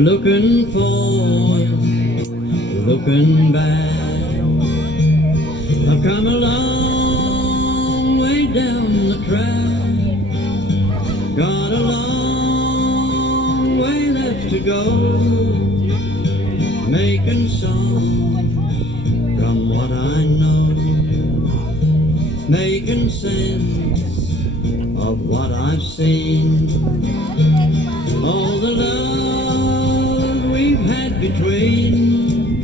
looking forward, looking back. I've come a long way down the track, got a long way left to go, making songs from what I know, making sense of what I've seen, all the love we've had between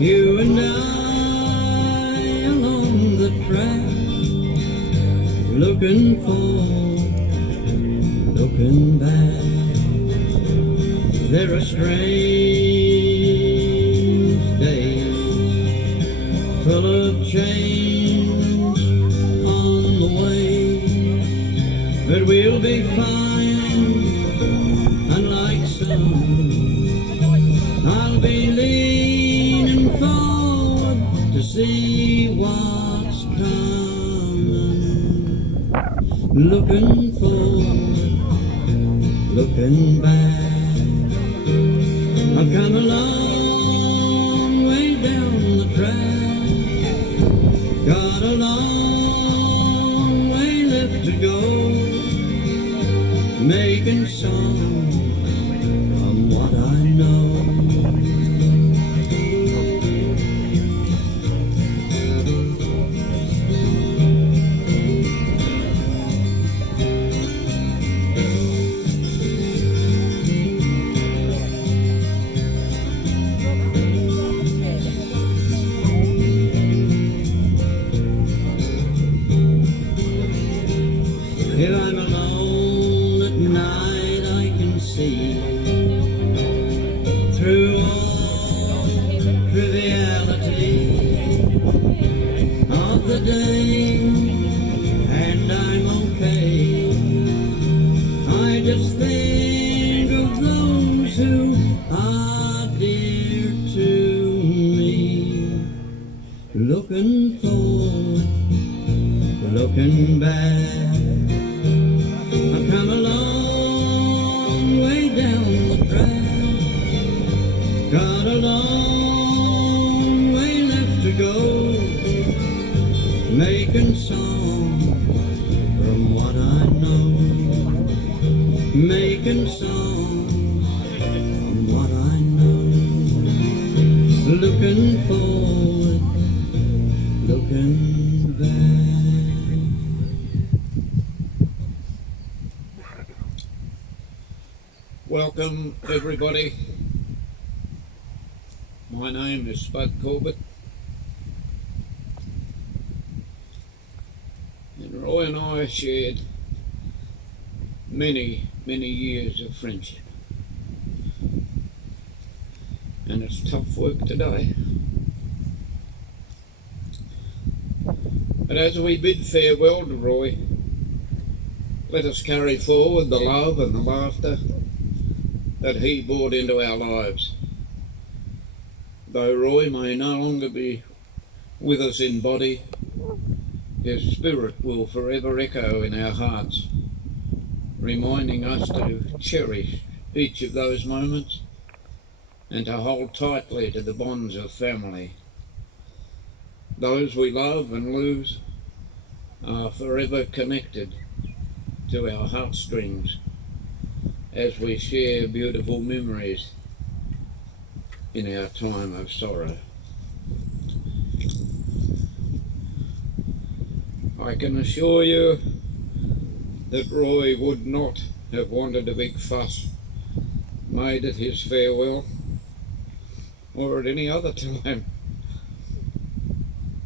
you and I along the track, looking forward, looking back. There are strange days full of change on the way, but we'll be fine, unlike some. I'll be leaning forward to see what's coming, looking forward, looking back. I've come a long way down the track, got a long way left to go, making songs from what I know. If I'm alone at night, I can see through all triviality of the day, and I'm okay. I just think of those who are dear to me, looking forward, looking back. I've come a long way down the track, got a long way left to go, making songs from what I know, making songs from what I know, looking forward, looking back. Welcome everybody. My name is Spud Corbett, and Roy and I shared many years of friendship, and it's tough work today. But as we bid farewell to Roy, let us carry forward the love and the laughter that he brought into our lives. Though Roy may no longer be with us in body, his spirit will forever echo in our hearts, reminding us to cherish each of those moments and to hold tightly to the bonds of family. Those we love and lose are forever connected to our heartstrings as we share beautiful memories in our time of sorrow. I can assure you that Roy would not have wanted a big fuss made at his farewell or at any other time.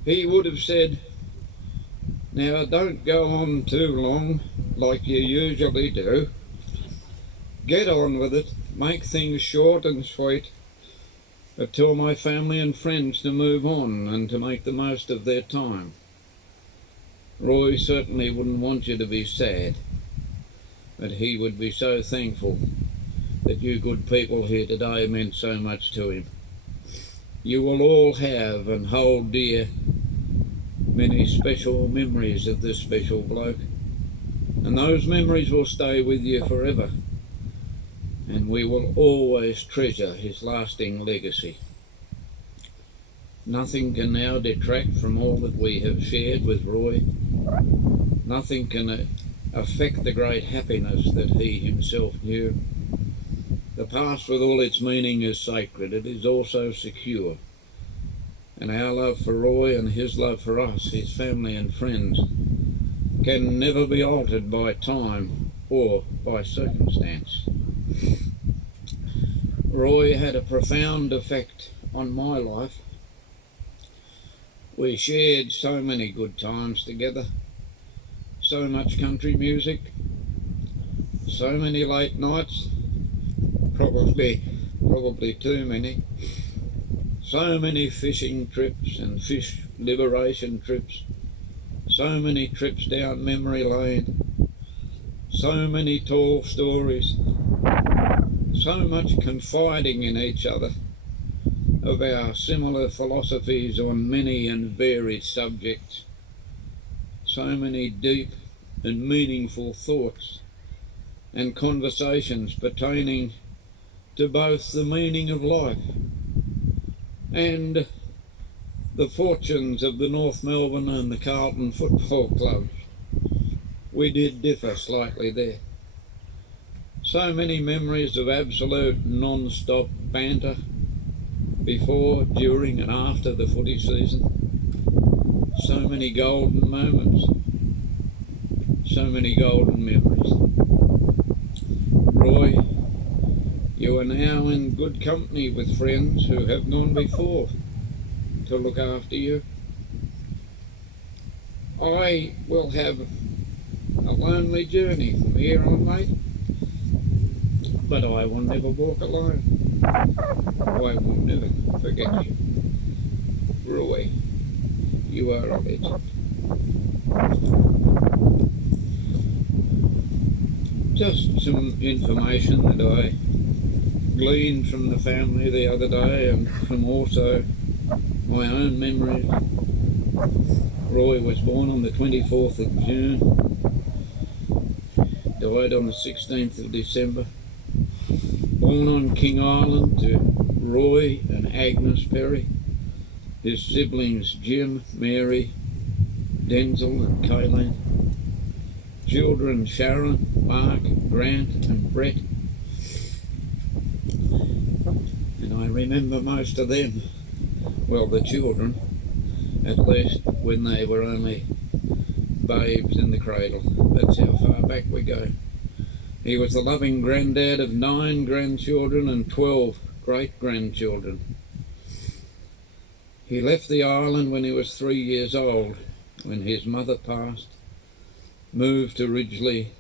He would have said, "Now don't go on too long like you usually do. Get on with it, make things short and sweet, but tell my family and friends to move on and to make the most of their time." Roy certainly wouldn't want you to be sad, but he would be so thankful that you good people here today meant so much to him. You will all have and hold dear many special memories of this special bloke, and those memories will stay with you forever. and we will always treasure his lasting legacy. Nothing can now detract from all that we have shared with Roy. Nothing can affect the great happiness that he himself knew. The past with all its meaning is sacred. It is also secure. And our love for Roy and his love for us, his family and friends, can never be altered by time or by circumstance. Roy had a profound effect on my life. We shared so many good times together, so much country music, so many late nights, probably too many, so many fishing trips and fish liberation trips, so many trips down memory lane, so many tall stories, so much confiding in each other of our similar philosophies on many and varied subjects, so many deep and meaningful thoughts and conversations pertaining to both the meaning of life and the fortunes of the North Melbourne and the Carlton football clubs. We did differ slightly there. So many memories of absolute non-stop banter before, during and after the footy season. So many golden moments. So many golden memories. Roy, you are now in good company with friends who have gone before to look after you. I will have a lonely journey from here on, mate, but I will never walk alone. I will never forget you. Roy, you are a legend. Just some information that I gleaned from the family the other day and from also my own memories. Roy was born on the 24th of June, died on the 16th of December. Born on King Island to Roy and Agnes Perry, his siblings Jim, Mary, Denzel and Kayleen, children Sharon, Mark, Grant and Brett. And I remember most of them, well, the children, at least when they were only babes in the cradle. That's how far back we go. He was the loving granddad of 9 grandchildren and 12 great-grandchildren. He left the island when he was 3 years old, when his mother passed, moved to Ridgely,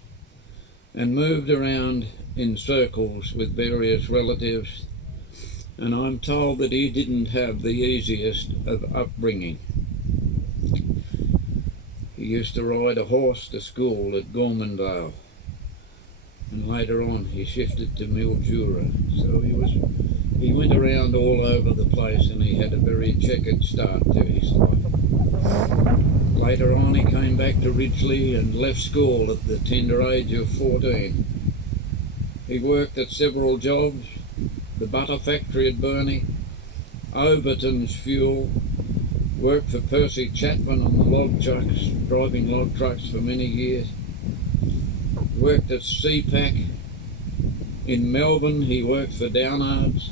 and moved around in circles with various relatives, and I'm told that he didn't have the easiest of upbringing. He used to ride a horse to school at Gormanvale, and later on he shifted to Mildura, so he went around all over the place, and he had a very checkered start to his life. Later on he came back to Ridgely and left school at the tender age of 14. He worked at several jobs: the butter factory at Burnie, Overton's Fuel, worked for Percy Chapman on the log trucks, driving log trucks for many years. Worked at CPAC. In Melbourne he worked for Downards.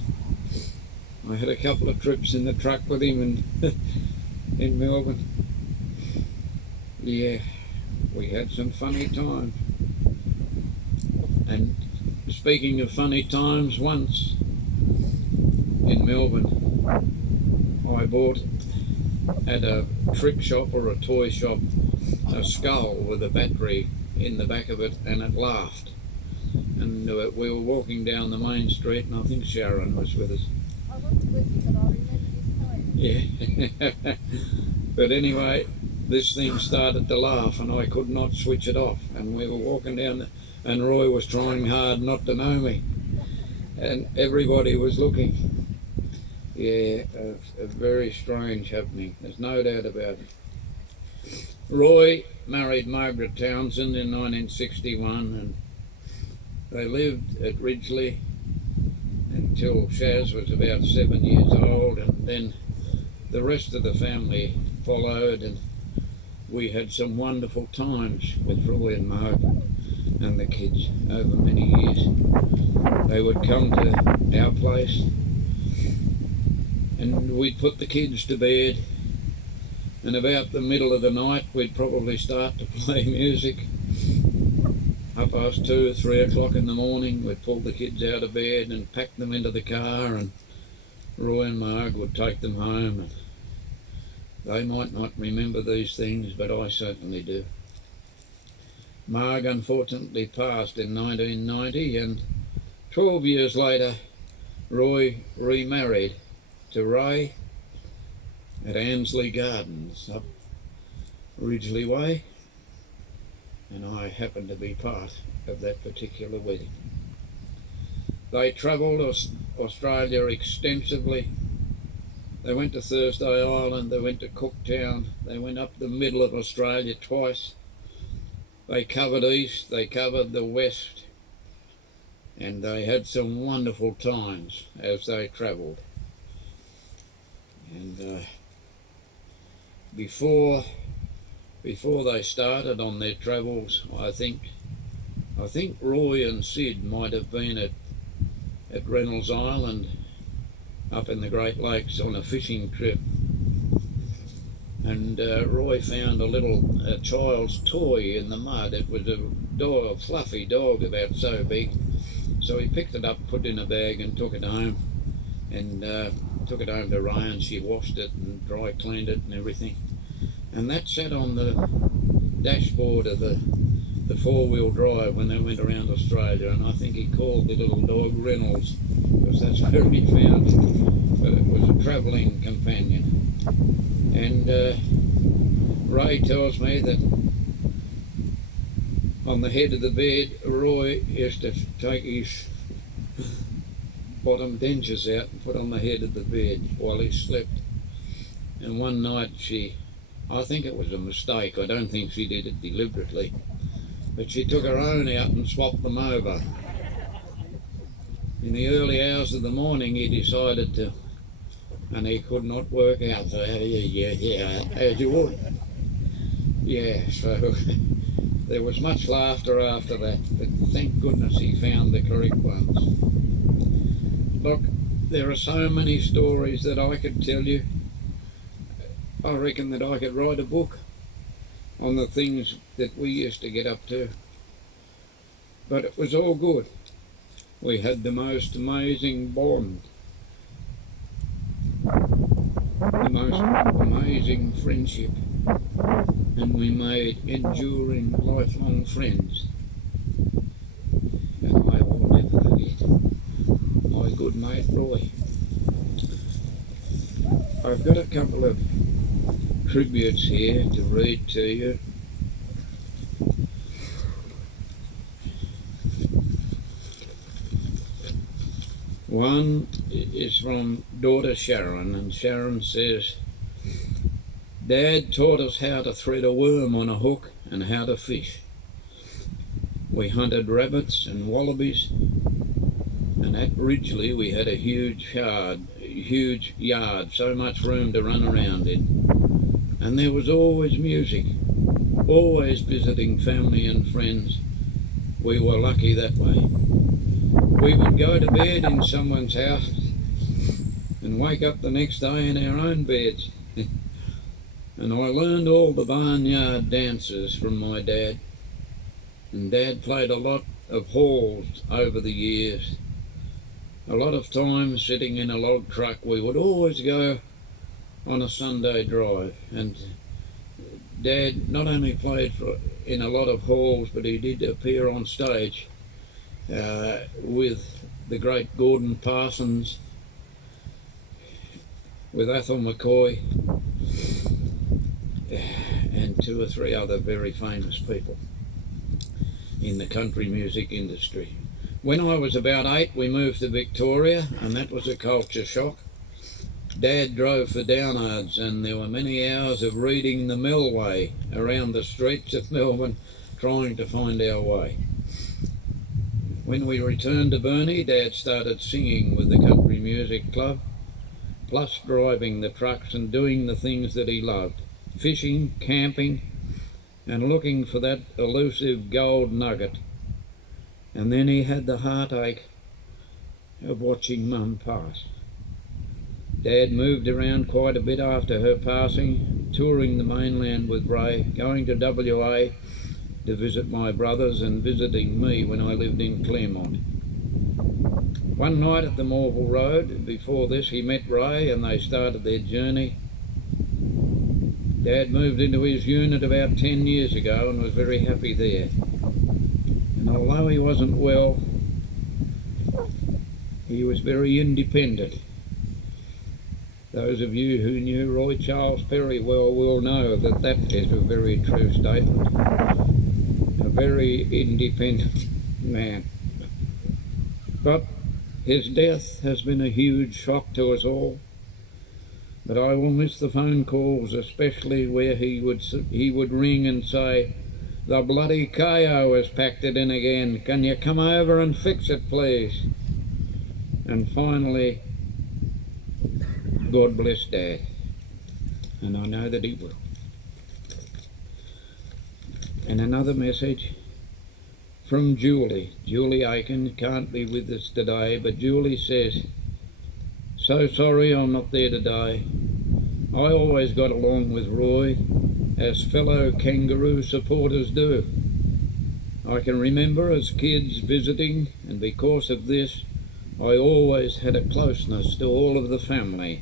I had a couple of trips in the truck with him in Melbourne. Yeah, we had some funny times. And speaking of funny times, once in Melbourne I bought at a trick shop or a toy shop a skull with a battery in the back of it, and it laughed. And we were walking down the main street, and I think Sharon was with us. I wasn't with you, but I remember you telling me. Yeah. But anyway, this thing started to laugh, and I could not switch it off. And we were walking down, and Roy was trying hard not to know me, and everybody was looking. Yeah, a very strange happening. There's no doubt about it. Roy married Margaret Townsend in 1961, and They lived at Ridgely until Shaz was about 7 years old, and then the rest of the family followed, and we had some wonderful times with Roy and Mark and the kids over many years. They would come to our place and we'd put the kids to bed, and about the middle of the night we'd probably start to play music. 2:30, 3 o'clock in the morning, we'd pull the kids out of bed and pack them into the car, and Roy and Marg would take them home. And they might not remember these things, but I certainly do. Marg unfortunately passed in 1990, and 12 years later Roy remarried to Ray at Annesley Gardens up Ridgely Way, and I happened to be part of that particular wedding. They travelled Australia extensively. They went to Thursday Island, they went to Cooktown, they went up the middle of Australia twice. They covered east, they covered the west, and they had some wonderful times as they travelled. And before they started on their travels, I think Roy and Sid might have been at Reynolds Island up in the Great Lakes on a fishing trip, and Roy found a child's toy in the mud. It was a fluffy dog about so big, so he picked it up, put it in a bag and took it home, and took it home to Ray, and she washed it and dry cleaned it and everything, and that sat on the dashboard of the four-wheel drive when they went around Australia, and I think he called the little dog Reynolds, because that's where he found it, but it was a travelling companion. And Ray tells me that on the head of the bed, Roy used to take his bottom dentures out and put on the head of the bed while he slept. And one night I think it was a mistake, I don't think she did it deliberately, but she took her own out and swapped them over. In the early hours of the morning he decided to, and he could not work out, so as you would. Yeah, so there was much laughter after that, but thank goodness he found the correct ones. Look, there are so many stories that I could tell you. I reckon that I could write a book on the things that we used to get up to. But it was all good. We had the most amazing bond, the most amazing friendship, and we made enduring, lifelong friends. And I will never forget my good mate Roy. I've got a couple of tributes here to read to you. One is from daughter Sharon, and Sharon says, "Dad taught us how to thread a worm on a hook and how to fish. We hunted rabbits and wallabies, and at Ridgely we had a huge yard, so much room to run around in. And there was always music, always visiting family and friends. We were lucky that way. We would go to bed in someone's house and wake up the next day in our own beds. And I learned all the barnyard dances from my dad. And Dad played a lot of halls over the years. A lot of times sitting in a log truck, we would always go on a Sunday drive. And Dad not only played in a lot of halls, but he did appear on stage with the great Gordon Parsons, with Athol McCoy, and 2 or 3 other very famous people in the country music industry. When I was about 8, we moved to Victoria, and that was a culture shock. Dad drove for Downards, and there were many hours of reading the Melway around the streets of Melbourne, trying to find our way. When we returned to Burnie, Dad started singing with the country music club, plus driving the trucks and doing the things that he loved, fishing, camping, and looking for that elusive gold nugget. And then he had the heartache of watching Mum pass. Dad moved around quite a bit after her passing, touring the mainland with Ray, going to WA to visit my brothers and visiting me when I lived in Claremont. One night at the Morville Road, before this, he met Ray and they started their journey. Dad moved into his unit about 10 years ago and was very happy there. And although he wasn't well, he was very independent. Those of you who knew Roy Charles Perry well will know that that is a very true statement. A very independent man. But his death has been a huge shock to us all. But I will miss the phone calls, especially where he would ring and say, "The bloody KO has packed it in again. Can you come over and fix it, please?" And finally, God bless Dad. And I know that he will. And another message from Julie. Julie Aiken can't be with us today, but Julie says, "So sorry I'm not there today. I always got along with Roy, as fellow kangaroo supporters do. I can remember as kids visiting, and because of this, I always had a closeness to all of the family.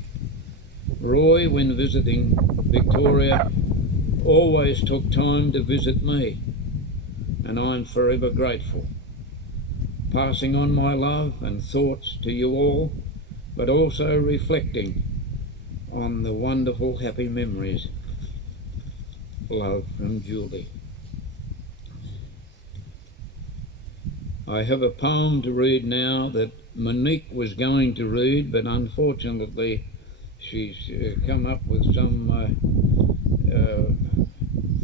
Roy, when visiting Victoria, always took time to visit me, and I'm forever grateful. Passing on my love and thoughts to you all, but also reflecting on the wonderful happy memories. Love from Julie." I have a poem to read now that Monique was going to read, but unfortunately she's come up with some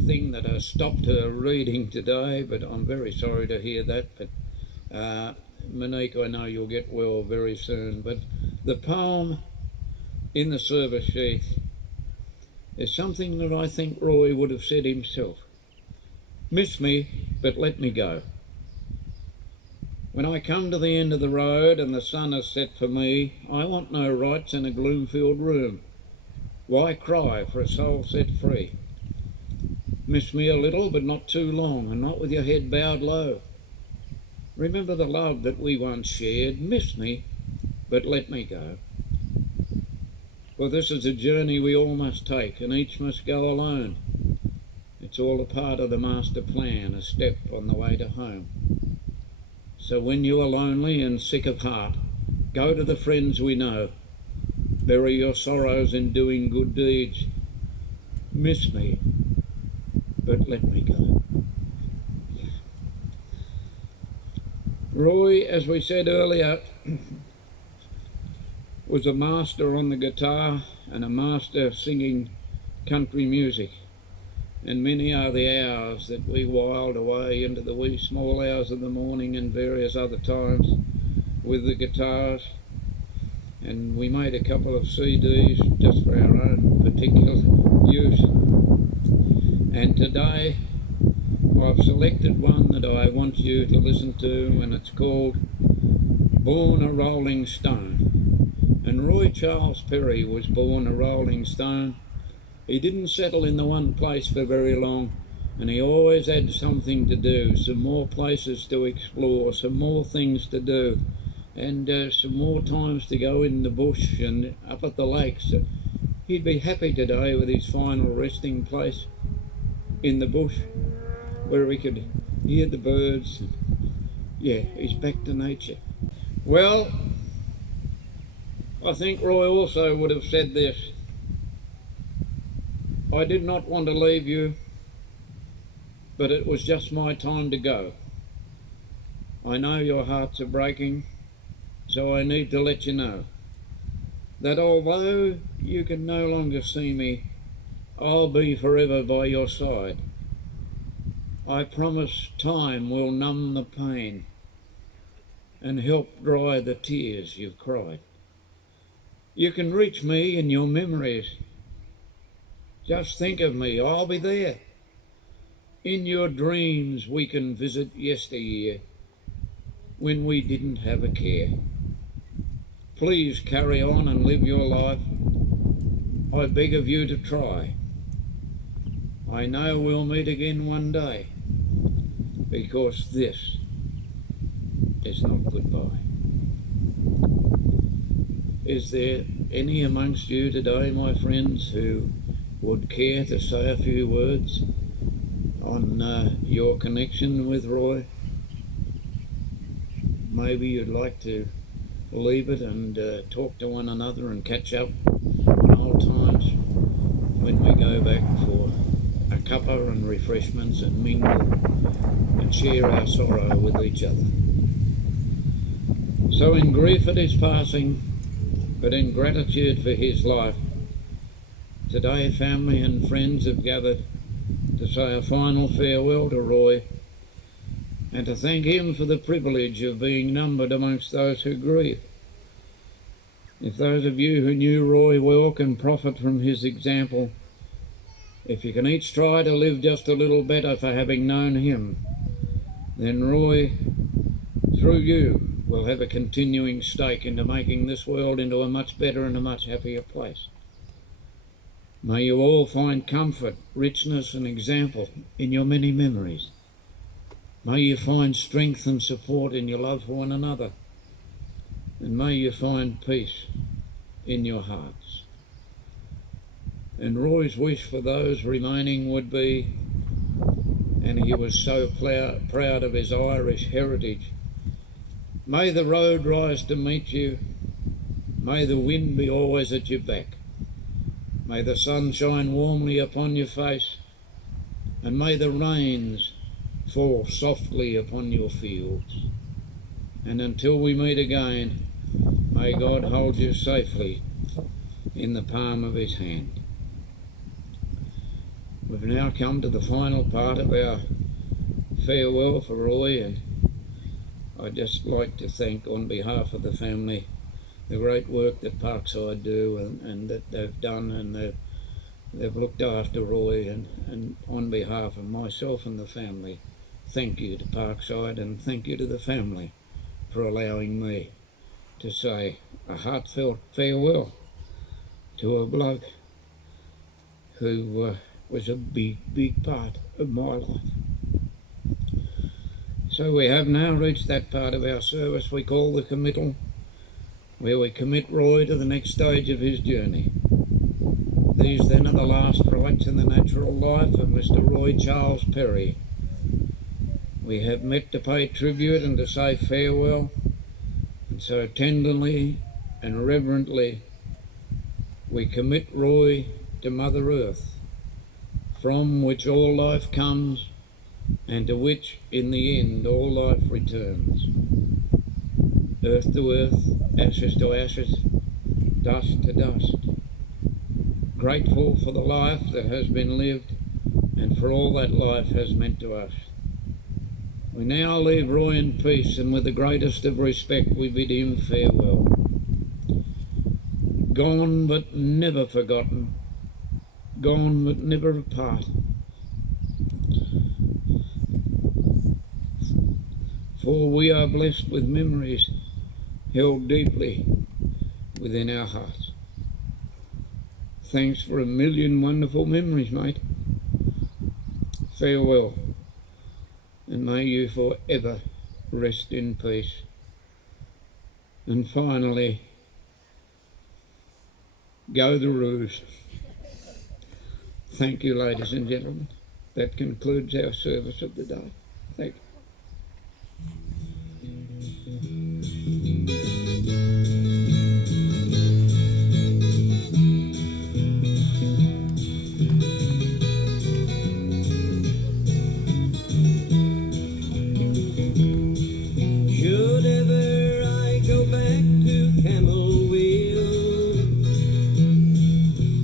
thing that has stopped her reading today, but I'm very sorry to hear that. But Monique, I know you'll get well very soon. But the poem in the service sheet is something that I think Roy would have said himself. "Miss me, but let me go. When I come to the end of the road and the sun has set for me, I want no rights in a gloom-filled room. Why cry for a soul set free? Miss me a little, but not too long, and not with your head bowed low. Remember the love that we once shared. Miss me, but let me go. For this is a journey we all must take, and each must go alone. It's all a part of the master plan, a step on the way to home. So when you are lonely and sick of heart, go to the friends we know. Bury your sorrows in doing good deeds. Miss me, but let me go." Roy, as we said earlier, was a master on the guitar and a master singing country music. And many are the hours that we whiled away into the wee small hours of the morning and various other times with the guitars. And we made a couple of CDs just for our own particular use. And today I've selected one that I want you to listen to, and it's called "Born a Rolling Stone." And Roy Charles Perry was born a rolling stone. He didn't settle in the one place for very long, and he always had something to do, some more places to explore, some more things to do, and some more times to go in the bush and up at the lakes. So he'd be happy today with his final resting place in the bush, where he could hear the birds. Yeah, he's back to nature. Well, I think Roy also would have said this: "I did not want to leave you, but it was just my time to go. I know your hearts are breaking, so I need to let you know that although you can no longer see me, I'll be forever by your side. I promise time will numb the pain, and help dry the tears you've cried. You can reach me in your memories. Just think of me, I'll be there. In your dreams we can visit yesteryear, when we didn't have a care. Please carry on and live your life. I beg of you to try. I know we'll meet again one day, because this is not goodbye. Is there any amongst you today, my friends, who would care to say a few words on your connection with Roy? Maybe you'd like to leave it and talk to one another and catch up on old times when we go back for a cuppa and refreshments and mingle and share our sorrow with each other. So in grief at his passing, but in gratitude for his life, today family and friends have gathered to say a final farewell to Roy and to thank him for the privilege of being numbered amongst those who grieve. If those of you who knew Roy well can profit from his example, if you can each try to live just a little better for having known him, then Roy, through you, will have a continuing stake into making this world into a much better and a much happier place. May you all find comfort, richness and example in your many memories. May you find strength and support in your love for one another. And may you find peace in your hearts. And Roy's wish for those remaining would be, and he was so proud of his Irish heritage, may the road rise to meet you, may the wind be always at your back, may the sun shine warmly upon your face, and may the rains fall softly upon your fields. And until we meet again, may God hold you safely in the palm of his hand. We've now come to the final part of our farewell for Roy, and I'd just like to thank on behalf of the family the great work that Parkside do and that they've done, and they've looked after Roy, and on behalf of myself and the family, thank you to Parkside and thank you to the family for allowing me to say a heartfelt farewell to a bloke who was a big part of my life. So we have now reached that part of our service we call the committal, where we commit Roy to the next stage of his journey. These then are the last rites in the natural life of Mr. Roy Charles Perry. We have met to pay tribute and to say farewell, and so tenderly and reverently we commit Roy to Mother Earth, from which all life comes and to which in the end all life returns. Earth to earth, ashes to ashes, dust to dust. Grateful for the life that has been lived and for all that life has meant to us. We now leave Roy in peace, and with the greatest of respect we bid him farewell. Gone but never forgotten, gone but never apart. For we are blessed with memories held deeply within our hearts. Thanks for a million wonderful memories, mate. Farewell, and may you forever rest in peace. And finally, go the Roos. Thank you, ladies and gentlemen. That concludes our service of the day. Thank you. Should ever I go back to Camel Wheel,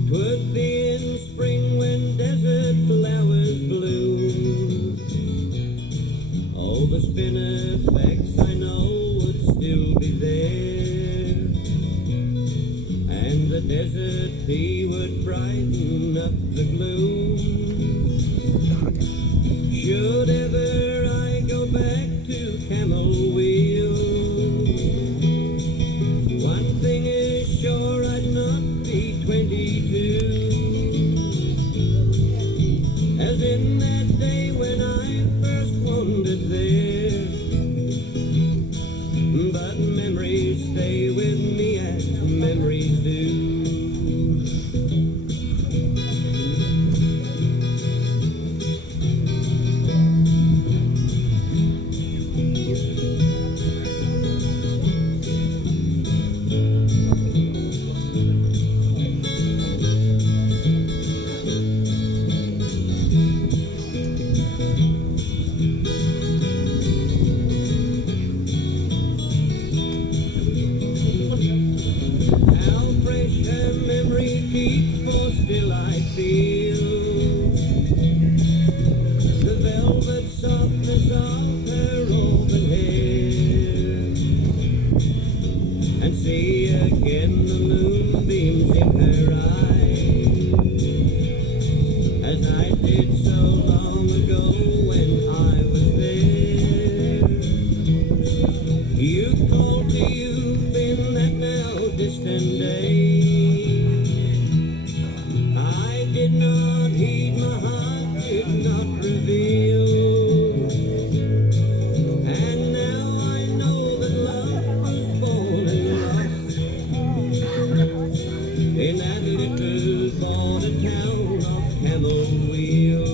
'twould be in spring when desert flowers bloom. desert tea would brighten up the gloom. Should ever I go back to Camel Wheel, one thing is sure, I'd not be 22. As in that day when I first wandered there. But memories stay with me as memories do. Still I feel the velvet softness of her open hair, and see again the moonbeams in her eyes, as I did so long ago when I was there. You called to youth in that now distant day. Did not heed, my heart did not reveal. And now I know that love was born and lost in that little border town of Camel Wheel.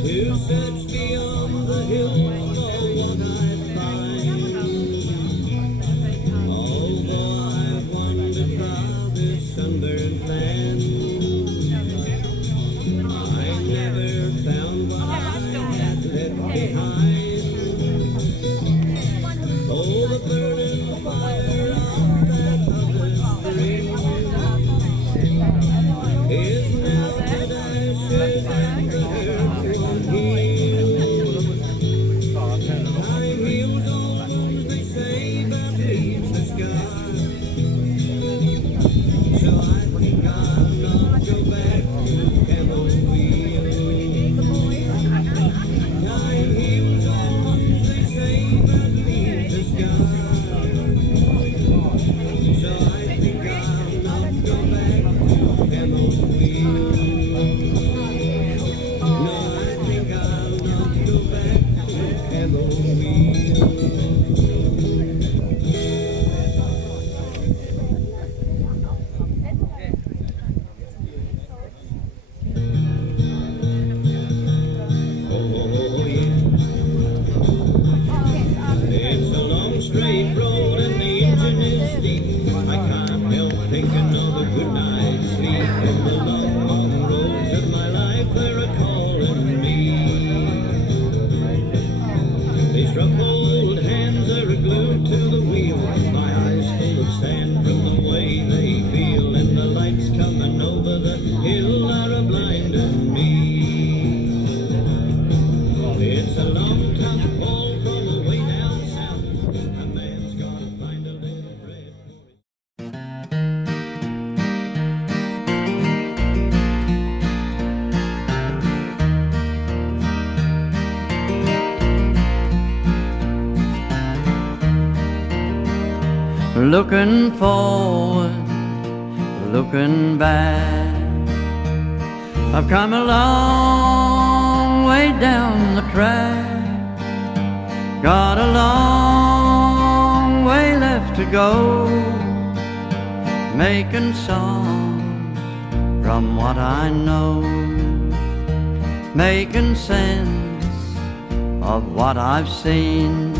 To search beyond the hills for what I'd find. Although I've wandered far this sunburned land, I never found what I had left behind. Oh, the burning fire of that other spring is now but ashes and the earth won't heal. Time heals all wounds, they say, but leaves the scar. So I think I'll not go back to Camel Wheel. Time heals all wounds, they say, but leaves the scar. So I think I'll not go back to Camel Wheel. No, I think I'll not go back to Camel Wheel. Oh, yeah. It's a long straight road and the engine is deep. I can't help thinking of a good night's sleep. And the long roads of my life, they're a-calling me. These rough old hands are glued to the wheel, my eyes full of sand from the way they feel, and the lights coming over the hill are a-blinding me. It's a long tough haul from away down south. A man's gotta find a little bread for his. Looking forward, looking back, I've come a long way down the track. Got a long way left to go, making songs from what I know, making sense of what I've seen.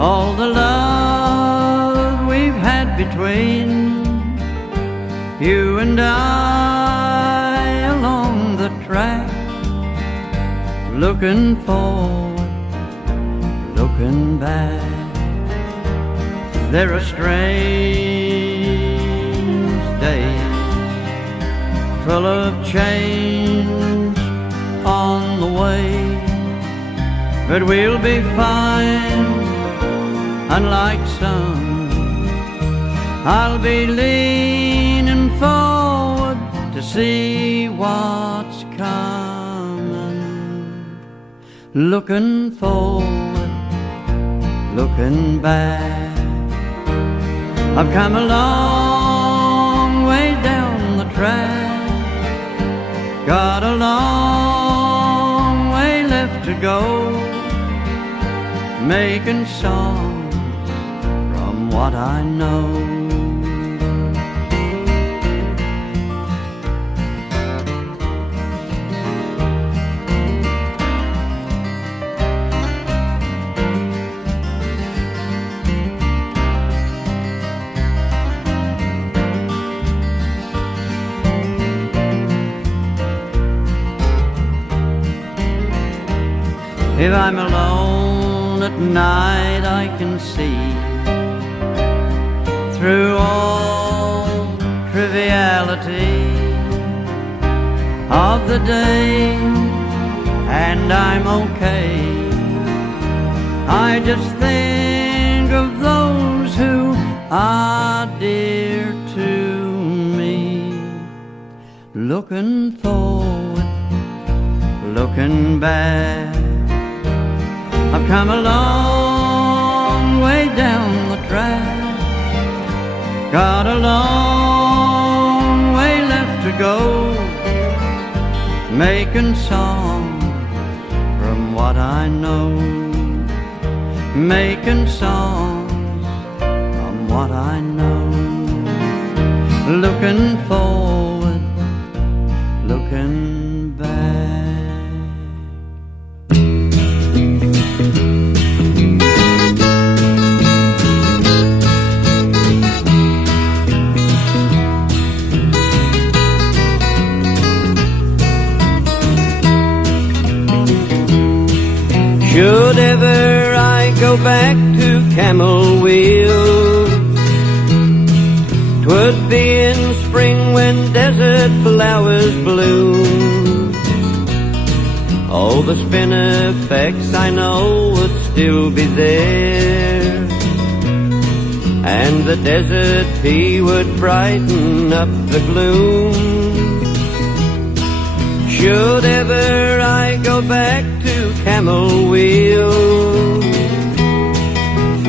all the love we've had between you and I along the track, looking forward, looking back. There are strange days full of change on the way, but we'll be fine. Unlike some, I'll be leaning forward to see what's coming, looking forward, looking back. I've come a long way down the track, got a long way left to go, making songs from what I know. If I'm alone at night, I can see through all triviality of the day, and I'm okay. I just think of those who are dear to me, looking forward, looking back. I've come a long way down the track, got a long way left to go, making songs from what I know, making songs from what I know, looking forward, looking back. Should ever I go back to Camel Wheel, 'twould be in spring when desert flowers bloom. All the spinifex I know would still be there, and the desert pea would brighten up the gloom. Should ever I go back to Camel Wheel,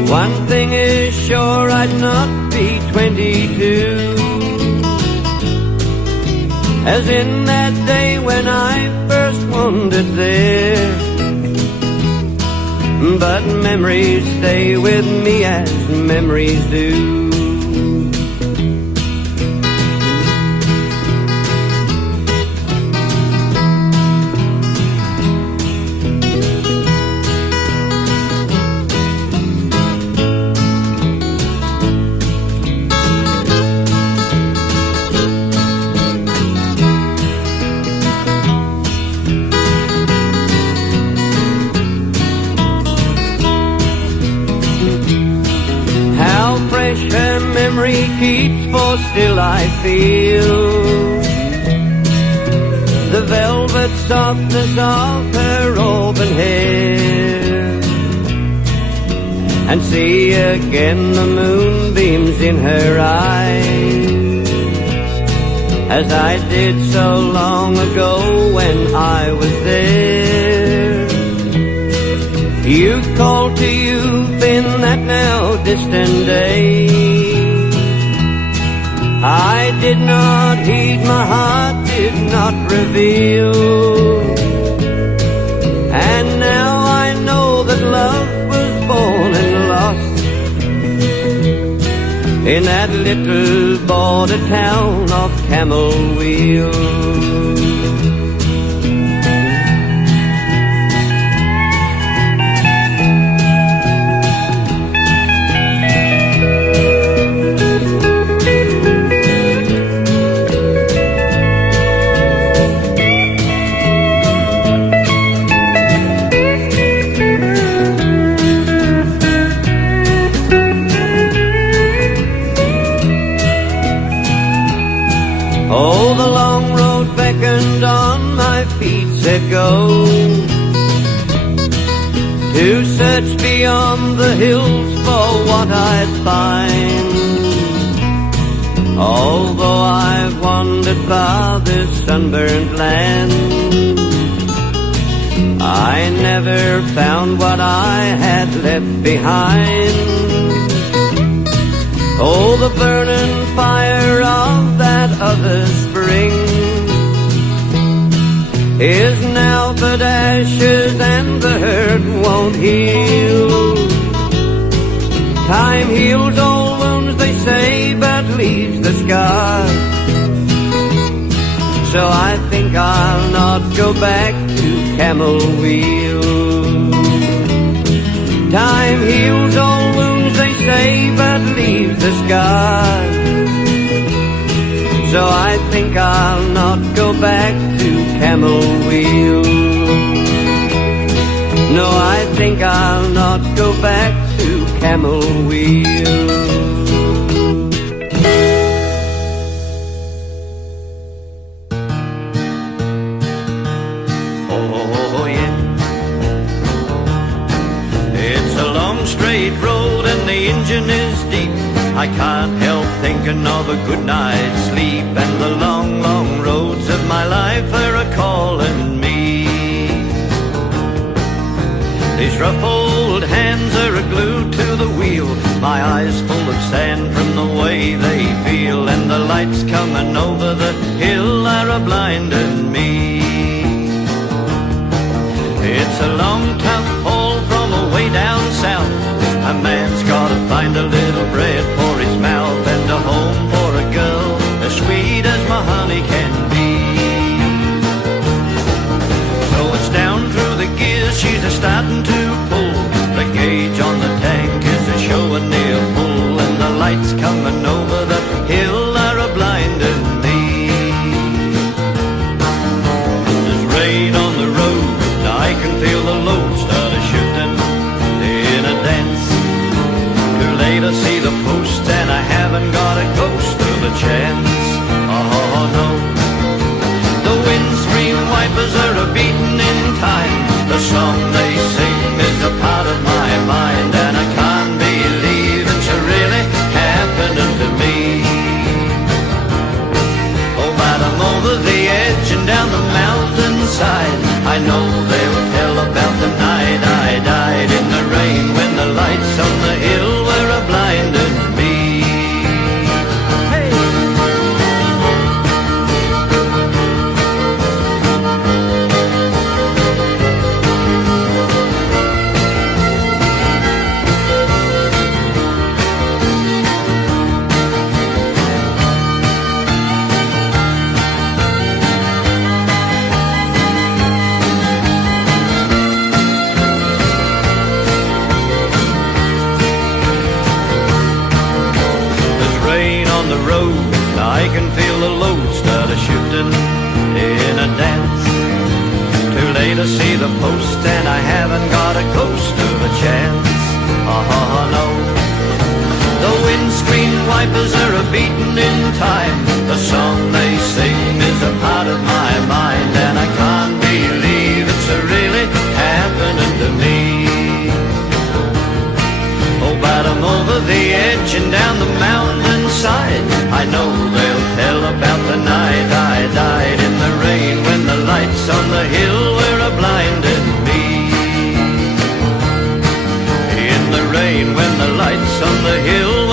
one thing is sure, I'd not be 22, as in that day when I first wandered there. But memories stay with me as memories do. Her memory keeps, for still I feel the velvet softness of her auburn hair, and see again the moonbeams in her eyes, as I did so long ago when I was there. Youth called to youth in that now distant day. I did not heed, my heart did not reveal, and now I know that love was born and lost in that little border town of Camel Wheel. to search beyond the hills for what I'd find. Although I've wandered far this sunburned land, I never found what I had left behind. Oh, the burning fire of that other spring is now but ashes, and the hurt won't heal. Time heals all wounds, they say, but leaves the scars. So I think I'll not go back to Camel Wheel. Time heals all wounds, they say, but leaves the scars. So I think I'll not go back to Camel Wheel. No, I think I'll not go back to Camel Wheel. Oh yeah, it's a long straight road and the engine is deep. I can't help thinking of a good night's sleep, and the long, long roads of my life are a-calling me. These rough old hands are glued to the wheel, my eyes full of sand from the way they feel, and the lights coming over the hill are a-blinding me. It's a long, tough haul from away down south. A man's gotta find a little bread for his mouth, and a home for a girl as sweet as my honey can be. So it's down through the gears, she's a-starting to pull. The gauge on the tank is a-showing near full, and the lights coming over the hill are a-blinding me. There's rain on the road, now I can feel the load start a-shifting in a dance. To see the post, and I haven't got a ghost of a chance. Oh no, the windscreen wipers are a-beating in time. The song they sing is a part of my mind, and I can't believe it's really happening to me. Oh, but I'm over the edge and down the mountainside. I know they'll tell about the night I died in the rain, when the lights on the hill were a-blinding me. Hey! I can feel the load start a-shifting in a dance. Too late to see the post, and I haven't got a ghost of a chance. Oh no, the windscreen wipers are a-beating in time. The song they sing is a part of my mind, and I can't believe it's really happening to me. Oh, but I'm over the edge and down the mountainside. I know they'll tell about the night I died in the rain, when the lights on the hill were a-blinding me. In the rain, when the lights on the hill